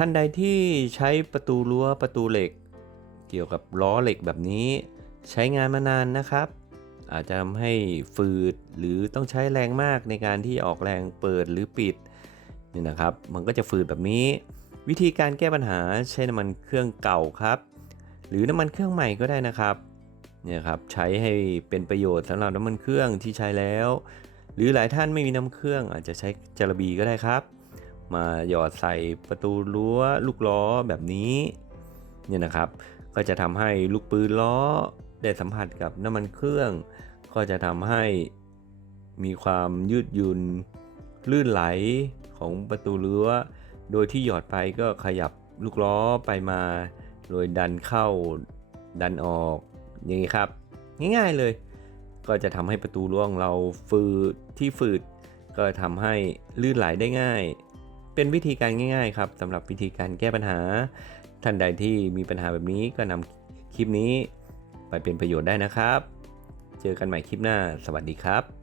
ท่านใดที่ใช้ประตูรั้วประตูเหล็ก เกี่ยวกับล้อเหล็กแบบนี้ ใช้งานมานานนะครับ อาจจะทำให้ฝืดหรือต้องใช้แรงมากในการที่ออกแรงเปิดหรือปิดนี่นะครับ มันก็จะฝืดแบบนี้ วิธีการแก้ปัญหาใช้น้ำมันเครื่องเก่าครับ หรือน้ำมันเครื่องใหม่ก็ได้นะครับเนี่ยครับใช้ให้เป็นประโยชน์สำหรับน้ำมันเครื่องที่ใช้แล้ว หรือหลายท่านไม่มีน้ำเครื่องอาจจะใช้จารบีก็ได้ครับ มาหยอดใส่ประตูรั้วลูกล้อแบบนี้เนี่ยนะครับ ก็จะทำให้ลูกปืนล้อได้สัมผัสกับน้ำมันเครื่อง ก็จะทำให้มีความยืดหยุ่นลื่นไหลของประตูรั้ว โดยที่หยอดไปก็ขยับลูกล้อไปมาโดยดันเข้าดันออก อย่างนี้ครับ ง่ายๆเลย ก็จะทำให้ประตูรั้วของเราฝืดที่ฝืดก็ทำให้ลื่นไหลได้ง่าย เป็นวิธีการง่าย ๆ ครับสำหรับวิธีการแก้ปัญหา ท่านใดที่มีปัญหาแบบนี้ก็นำคลิปนี้ ไปเป็นประโยชน์ได้นะครับ เจอกันใหม่คลิปหน้า สวัสดีครับ